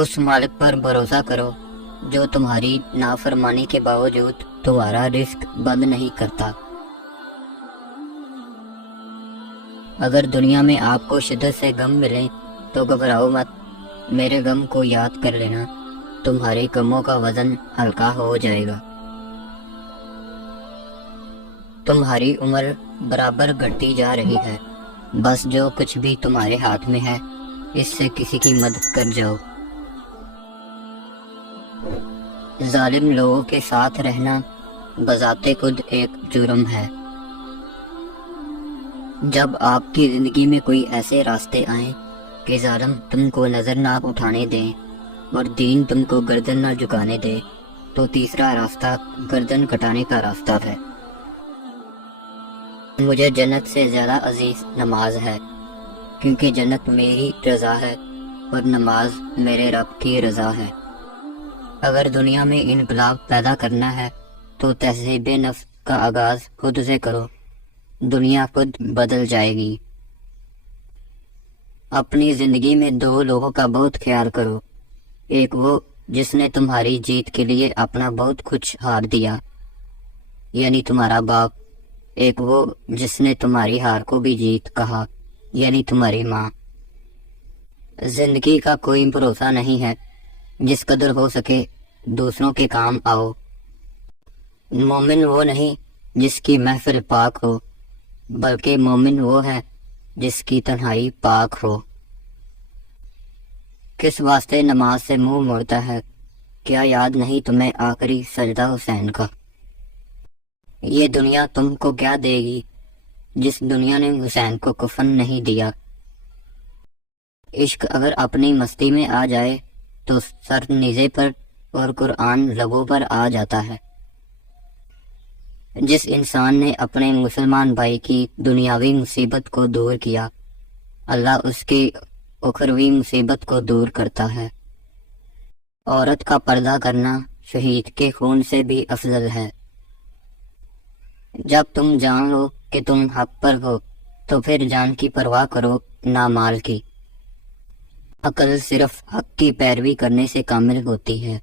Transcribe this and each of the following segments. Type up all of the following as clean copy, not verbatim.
اس مالک پر بھروسہ کرو جو تمہاری نافرمانی کے باوجود تمہارا رزق بند نہیں کرتا۔ اگر دنیا میں آپ کو شدت سے غم ملیں تو گھبراؤ مت، میرے غم کو یاد کر لینا، تمہارے غموں کا وزن ہلکا ہو جائے گا۔ تمہاری عمر برابر گھٹتی جا رہی ہے، بس جو کچھ بھی تمہارے ہاتھ میں ہے اس سے کسی کی مدد کر جاؤ۔ ظالم لوگوں کے ساتھ رہنا بذات خود ایک جرم ہے۔ جب آپ کی زندگی میں کوئی ایسے راستے آئیں کہ ظالم تم کو نظر نہ اٹھانے دیں اور دین تم کو گردن نہ جھکانے دے، تو تیسرا راستہ گردن کٹانے کا راستہ ہے۔ مجھے جنت سے زیادہ عزیز نماز ہے، کیونکہ جنت میری رضا ہے اور نماز میرے رب کی رضا ہے۔ اگر دنیا میں انقلاب پیدا کرنا ہے تو تہذیب نفس کا آغاز خود سے کرو، دنیا خود بدل جائے گی۔ اپنی زندگی میں دو لوگوں کا بہت خیال کرو، ایک وہ جس نے تمہاری جیت کے لیے اپنا بہت کچھ ہار دیا، یعنی تمہارا باپ، ایک وہ جس نے تمہاری ہار کو بھی جیت کہا، یعنی تمہاری ماں۔ زندگی کا کوئی بھروسہ نہیں ہے، جس قدر ہو سکے دوسروں کے کام آؤ۔ مومن وہ نہیں جس کی محفل پاک ہو، بلکہ مومن وہ ہے جس کی تنہائی پاک ہو۔ کس واسطے نماز سے منہ موڑتا ہے؟ کیا یاد نہیں تمہیں آخری سجدہ حسین کا؟ یہ دنیا تم کو کیا دے گی جس دنیا نے حسین کو کفن نہیں دیا؟ عشق اگر اپنی مستی میں آ جائے تو سر نیزے پر اور قرآن لبوں پر آ جاتا ہے۔ جس انسان نے اپنے مسلمان بھائی کی دنیاوی مصیبت کو دور کیا، اللہ اس کی اخروی مصیبت کو دور کرتا ہے۔ عورت کا پردہ کرنا شہید کے خون سے بھی افضل ہے۔ جب تم جان لو کہ تم حق پر ہو تو پھر جان کی پرواہ کرو نہ مال کی۔ عقل صرف حق کی پیروی کرنے سے کامل ہوتی ہے۔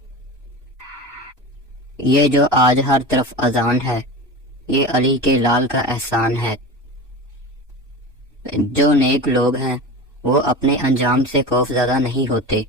یہ جو آج ہر طرف اذان ہے، یہ علی کے لال کا احسان ہے۔ جو نیک لوگ ہیں وہ اپنے انجام سے خوف زدہ نہیں ہوتے۔